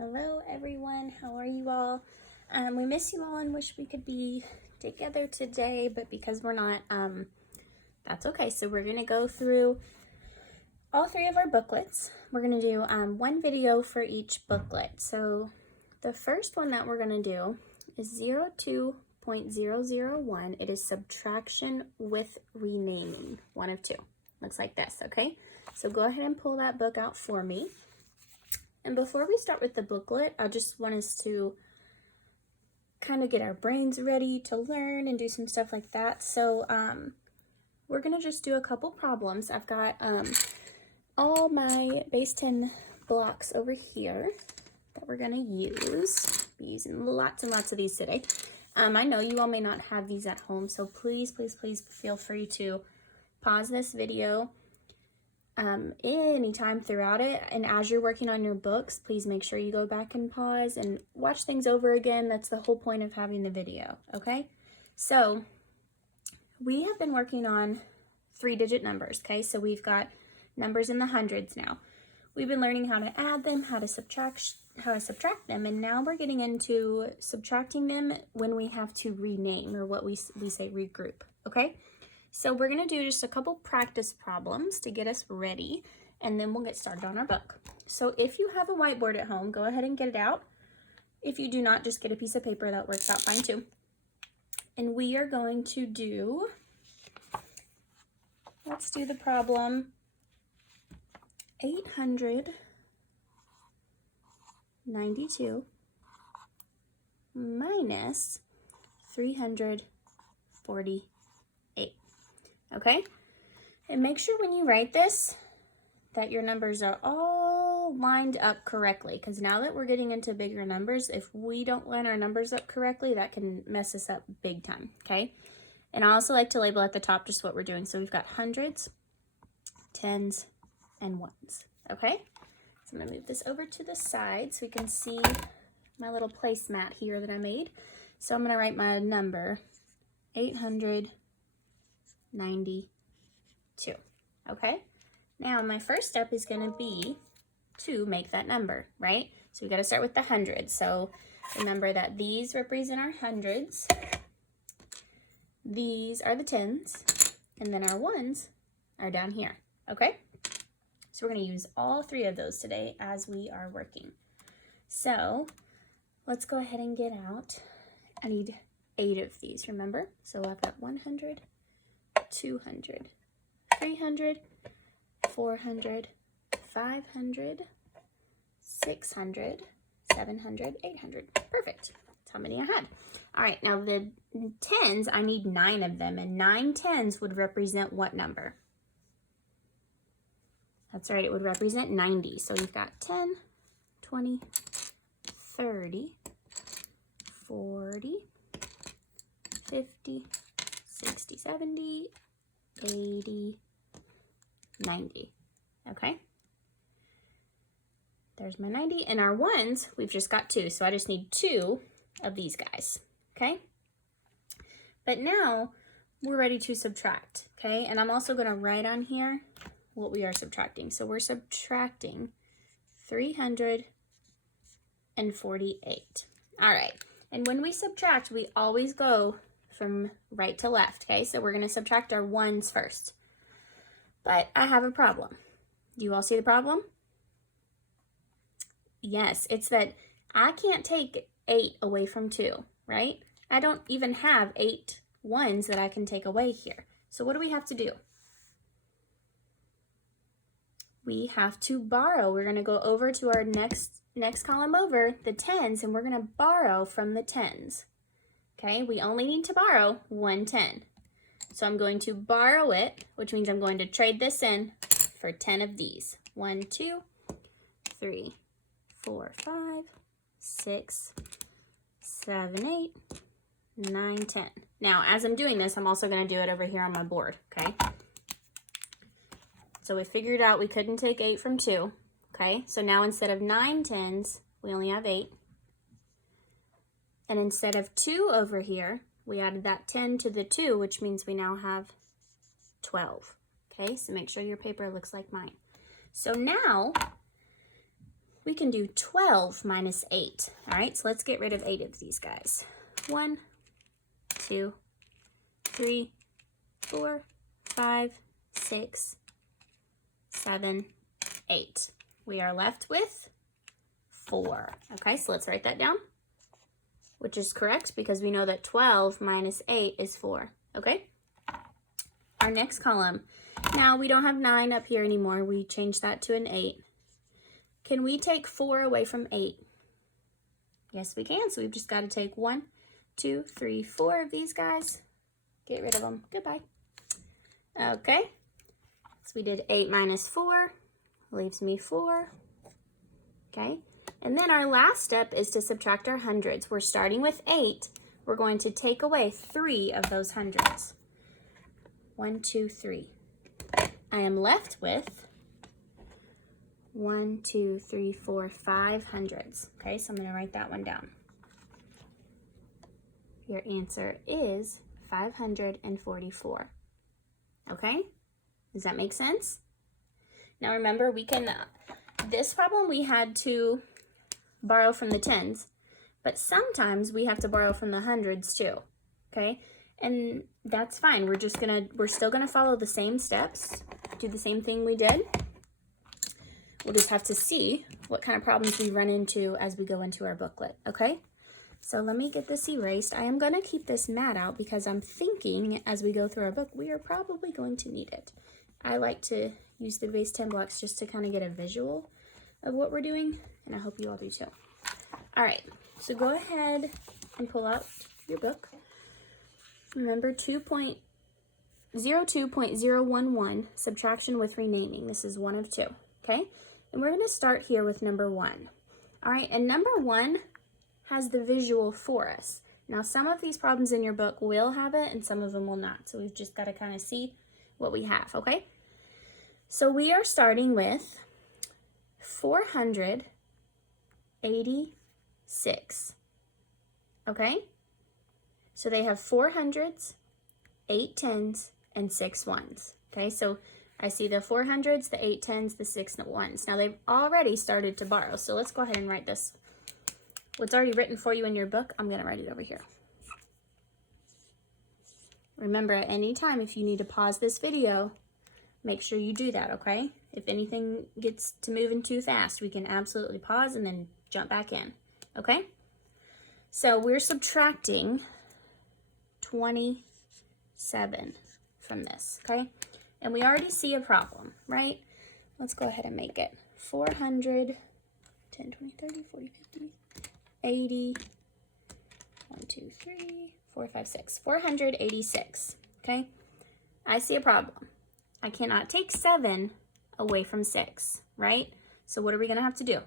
Hello everyone, how are you all? We miss you all and wish we could be together today, but because we're not, that's okay. So we're gonna go through all three of our booklets. We're gonna do one video for each booklet. So the first one that we're gonna do is 02.001. It is subtraction with renaming, one of two. Looks like this, okay? So go ahead and pull that book out for me. And before we start with the booklet, I just want us to kind of get our brains ready to learn and do some stuff like that. So we're going to just do a couple problems. I've got all my base 10 blocks over here that we're going to use. Be using lots and lots of these today. I know you all may not have these at home, so please, please, please feel free to pause this video anytime throughout it, and as you're working on your books, please make sure you go back and pause and watch things over again. That's the whole point of having the video, okay? So we have been working on 3-digit numbers, okay? So we've got numbers in the hundreds now. We've been learning how to add them, how to subtract them, and now we're getting into subtracting them when we have to rename, or what we say regroup, okay? So we're going to do just a couple practice problems to get us ready, and then we'll get started on our book. So if you have a whiteboard at home, go ahead and get it out. If you do not, just get a piece of paper. That works out fine too. And we are going to do, let's do the problem 892 minus 348. Okay, and make sure when you write this that your numbers are all lined up correctly, because now that we're getting into bigger numbers, if we don't line our numbers up correctly, that can mess us up big time, okay? And I also like to label at the top just what we're doing. So we've got hundreds, tens, and ones, okay? So I'm gonna move this over to the side so we can see my little placemat here that I made. So I'm gonna write my number, 892. Okay, now my first step is going to be to make that number, right? So we got to start with the hundreds. So remember that these represent our hundreds, these are the tens, and then our ones are down here. Okay, so we're going to use all three of those today as we are working. So let's go ahead and get out. I need 8 of these, remember? So I've got 100, 200, 300, 400, 500, 600, 700, 800. Perfect. That's how many I had. All right, now the tens, I need 9 of them, and 9 tens would represent what number? That's right, it would represent 90. So we've got 10, 20, 30, 40, 50, 60, 70, 80, 90, okay? There's my 90, and our ones, we've just got 2, so I just need 2 of these guys, okay? But now, we're ready to subtract, okay? And I'm also gonna write on here what we are subtracting. So we're subtracting 348. All right, and when we subtract, we always go from right to left, okay? So we're gonna subtract our ones first. But I have a problem. Do you all see the problem? Yes, it's that I can't take 8 away from 2, right? I don't even have 8 ones that I can take away here. So what do we have to do? We have to borrow. We're gonna go over to our next column over, the tens, and we're gonna borrow from the tens. Okay, we only need to borrow 1 10. So I'm going to borrow it, which means I'm going to trade this in for 10 of these. 1, 2, 3, 4, 5, 6, 7, 8, 9, 10. Now, as I'm doing this, I'm also going to do it over here on my board, okay? So we figured out we couldn't take 8 from 2, okay? So now instead of 9 tens, we only have 8. And instead of 2 over here, we added that 10 to the 2, which means we now have 12. Okay, so make sure your paper looks like mine. So now we can do 12 minus 8. All right, so let's get rid of 8 of these guys. 1, 2, 3, 4, 5, 6, 7, 8. We are left with 4. Okay, so let's write that down, which is correct because we know that 12 minus 8 is 4. Okay, our next column. Now we don't have 9 up here anymore. We changed that to an 8. Can we take 4 away from 8? Yes, we can. So we've just got to take 1, 2, 3, 4 of these guys. Get rid of them. Goodbye. Okay. So we did 8 minus 4. Leaves me 4. Okay. And then our last step is to subtract our hundreds. We're starting with 8. We're going to take away 3 of those hundreds. 1, 2, 3. I am left with 1, 2, 3, 4, 5 hundreds. Okay, so I'm going to write that one down. Your answer is 544. Okay, does that make sense? Now remember, we can, this problem we had to borrow from the tens, but sometimes we have to borrow from the hundreds too. Okay, and that's fine. We're still gonna follow the same steps, do the same thing we did. We'll just have to see what kind of problems we run into as we go into our booklet, okay? So let me get this erased. I am gonna keep this mat out because I'm thinking as we go through our book, we are probably going to need it. I like to use the base 10 blocks just to kind of get a visual of what we're doing, and I hope you all do too. All right, so go ahead and pull out your book. Remember 2.02.011, subtraction with renaming. This is one of 2, okay? And we're gonna start here with number 1. All right, and number 1 has the visual for us. Now, some of these problems in your book will have it and some of them will not. So we've just gotta kind of see what we have, okay? So we are starting with 486, okay? So they have 4 hundreds, 8 tens, and 6 ones, okay? So I see the 4 hundreds, the 8 tens, the 6 ones. Now they've already started to borrow, so let's go ahead and write this. What's already written for you in your book, I'm gonna write it over here. Remember, at any time, if you need to pause this video, make sure you do that, okay? If anything gets to moving too fast, we can absolutely pause and then jump back in, okay? So we're subtracting 27 from this, okay? And we already see a problem, right? Let's go ahead and make it 400, 10, 20, 30, 40, 50, 80, 1, 2, 3, 4, 5, 6, 486, okay? I see a problem. I cannot take 7 away from 6, right? So what are we gonna have to do?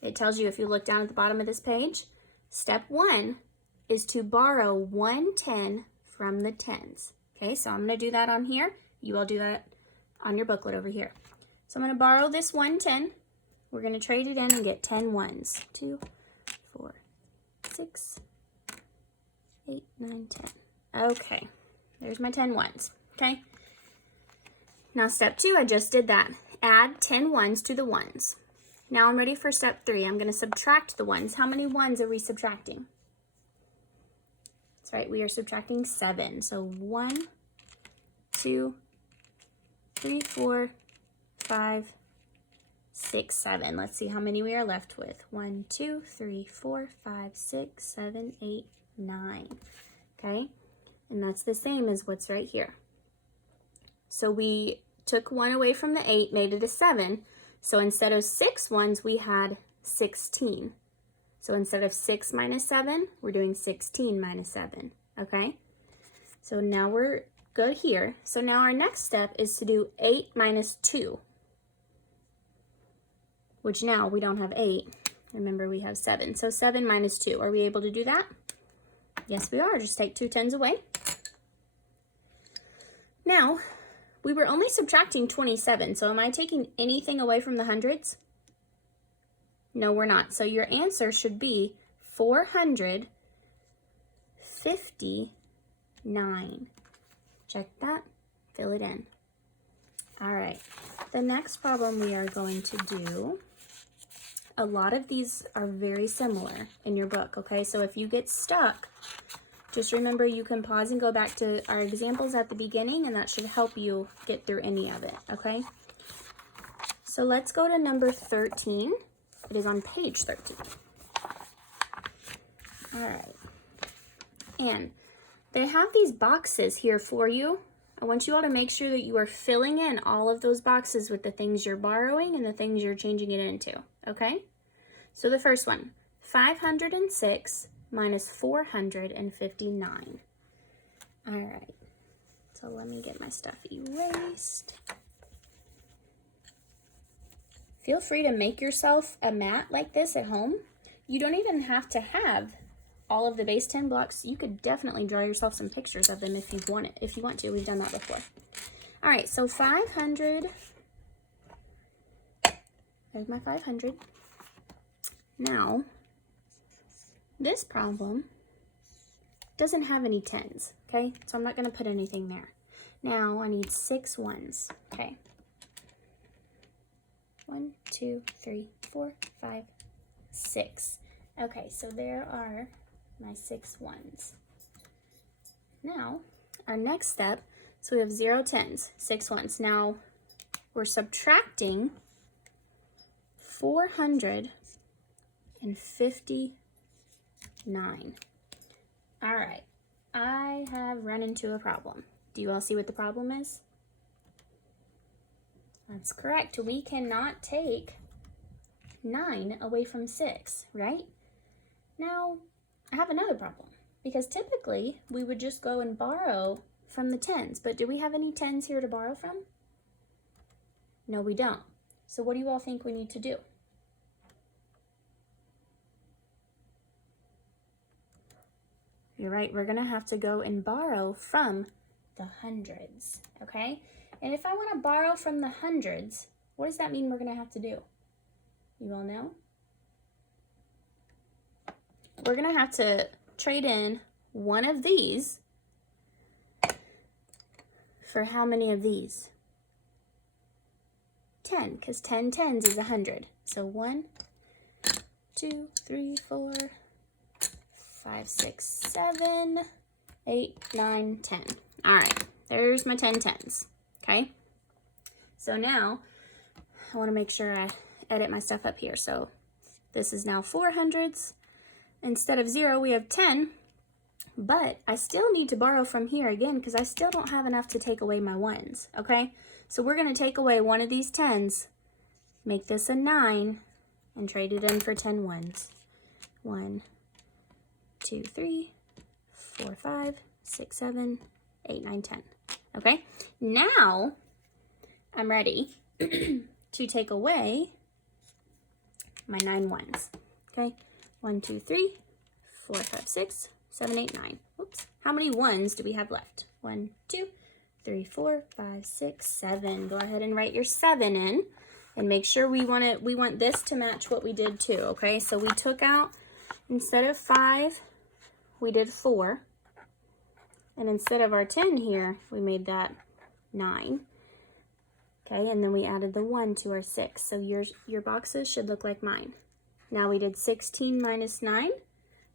It tells you, if you look down at the bottom of this page, step 1 is to borrow 1 10 from the tens. Okay, so I'm gonna do that on here. You all do that on your booklet over here. So I'm gonna borrow this 1 10. We're gonna trade it in and get 10 ones. 2, 4, 6, 8, 9, 10. Okay, there's my 10 ones, okay? Now step 2, I just did that. Add 10 ones to the ones. Now I'm ready for step 3. I'm gonna subtract the ones. How many ones are we subtracting? That's right, we are subtracting 7. So 1, 2, 3, 4, 5, 6, 7. Let's see how many we are left with. 1, 2, 3, 4, 5, 6, 7, 8, 9. Okay, and that's the same as what's right here. So we took 1 away from the 8, made it a 7. So instead of 6 ones, we had 16. So instead of 6 minus 7, we're doing 16 minus 7, okay? So now we're good here. So now our next step is to do 8 minus 2, which now we don't have 8. Remember, we have 7. So 7 minus 2. Are we able to do that? Yes, we are. Just take 2 tens away. Now, we were only subtracting 27. So am I taking anything away from the hundreds? No, we're not. So your answer should be 459. Check that. Fill it in. All right. The next problem we are going to do a lot of these are very similar in your book, okay? So if you get stuck, just remember you can pause and go back to our examples at the beginning, and that should help you get through any of it, okay? So let's go to number 13. It is on page 13. All right. And they have these boxes here for you. I want you all to make sure that you are filling in all of those boxes with the things you're borrowing and the things you're changing it into, okay? So the first one, 506 minus 459. All right, so let me get my stuff erased. Feel free to make yourself a mat like this at home. You don't even have to have all of the base 10 blocks. You could definitely draw yourself some pictures of them if you want it, if you want to. We've done that before. All right, so 500. There's my 500. Now, this problem doesn't have any 10s, okay? So I'm not going to put anything there. Now, I need 6 ones, okay? 1, 2, 3, 4, 5, 6. Okay, so there are my 6 ones. Now, our next step, so we have 0 10s, 6 ones. Now, we're subtracting 459. All right, I have run into a problem. Do you all see what the problem is? That's correct. We cannot take 9 away from 6, right? Now, I have another problem, because typically we would just go and borrow from the 10s, but do we have any 10s here to borrow from? No, we don't. So what do you all think we need to do? You're right, we're gonna have to go and borrow from the hundreds, okay? And if I wanna borrow from the hundreds, what does that mean we're gonna have to do? You all know? We're gonna have to trade in one of these for how many of these? 10, because 10 10s is 100. So 1, 2, 3, 4, 5, 6, 7, 8, 9, 10. All right, there's my 10 10s, okay? So now I wanna make sure I edit my stuff up here. So this is now 400s. Instead of 0, we have 10, but I still need to borrow from here again because I still don't have enough to take away my 1s, okay? So we're going to take away one of these 10s, make this a 9, and trade it in for 10 1s. 1, 2, 3, 4, 5, 6, 7, 8, 9, 10. Okay? Now, I'm ready to take away my 9 1s, okay? 1, 2, 3, 4, 5, 6, 7, 8, 9. Oops. How many 1s do we have left? 1, 2, 3, 4, 5, 6, 7. Go ahead and write your 7 in, and make sure we want this to match what we did too, okay? So we took out, instead of 5, we did 4. And instead of our 10 here, we made that 9. Okay, and then we added the 1 to our 6. So your boxes should look like mine. Now we did 16 minus 9,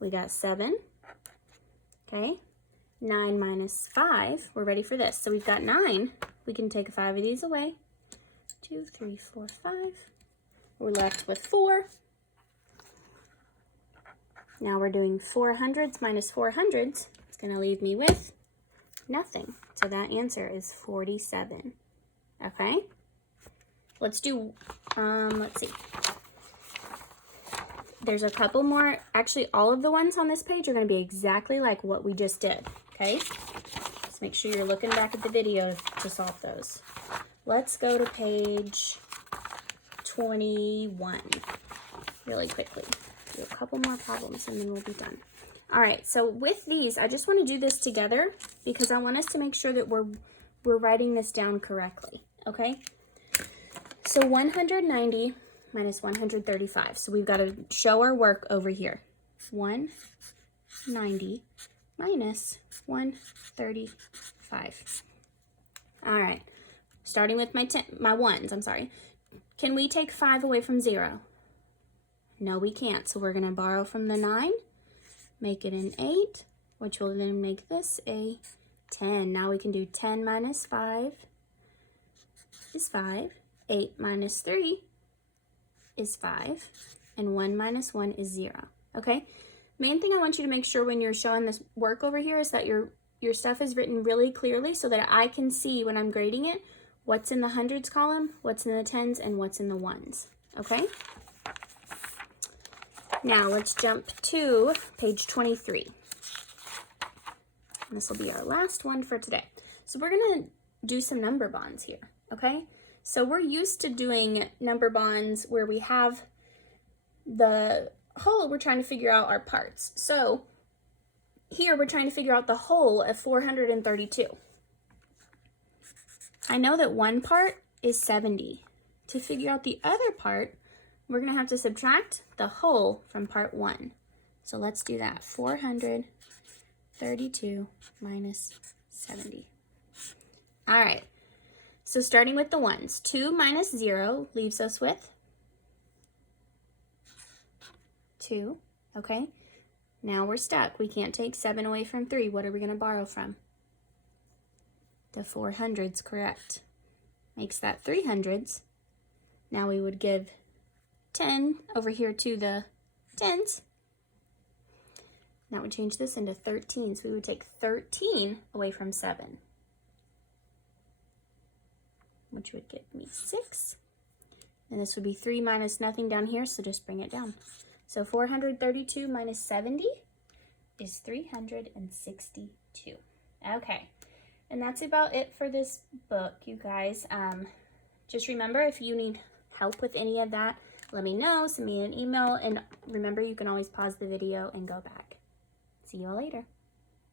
we got 7, okay? 9 minus 5, we're ready for this. So we've got 9, we can take 5 of these away. 2, 3, 4, 5, we're left with 4. Now we're doing 400s minus 400s, it's gonna leave me with nothing. So that answer is 47, okay? Let's do, let's see. There's a couple more. Actually, all of the ones on this page are going to be exactly like what we just did, okay? Just make sure you're looking back at the video to solve those. Let's go to page 21 really quickly. Do a couple more problems and then we'll be done. All right, so with these, I just want to do this together because I want us to make sure that we're writing this down correctly, okay? So 190 minus 135. So we've got to show our work over here. 190 minus 135. All right, starting with my 1s, I'm sorry. Can we take 5 away from 0? No, we can't. So we're going to borrow from the 9, make it an 8, which will then make this a 10. Now we can do 10 minus 5 is 5. 8 minus 3 is 5. And 1 minus 1 is 0. Okay? Main thing I want you to make sure when you're showing this work over here is that your stuff is written really clearly so that I can see when I'm grading it what's in the hundreds column, what's in the tens, and what's in the ones. Okay? Now let's jump to page 23. And this will be our last one for today. So we're going to do some number bonds here. Okay? So we're used to doing number bonds where we have the whole, we're trying to figure out our parts. So here we're trying to figure out the whole of 432. I know that one part is 70. To figure out the other part, we're going to have to subtract the whole from part 1. So let's do that. 432 minus 70. All right. So starting with the ones, 2 minus 0 leaves us with 2, okay? Now we're stuck. We can't take 7 away from 3. What are we going to borrow from? The 400s, correct. Makes that 300s. Now we would give 10 over here to the tens. That would change this into 13. So we would take 13 away from 7. Which would give me 6. And this would be 3 minus nothing down here, so just bring it down. So 432 minus 70 is 362. Okay, and that's about it for this book, you guys. Just remember, if you need help with any of that, let me know, send me an email, and remember, you can always pause the video and go back. See you all later.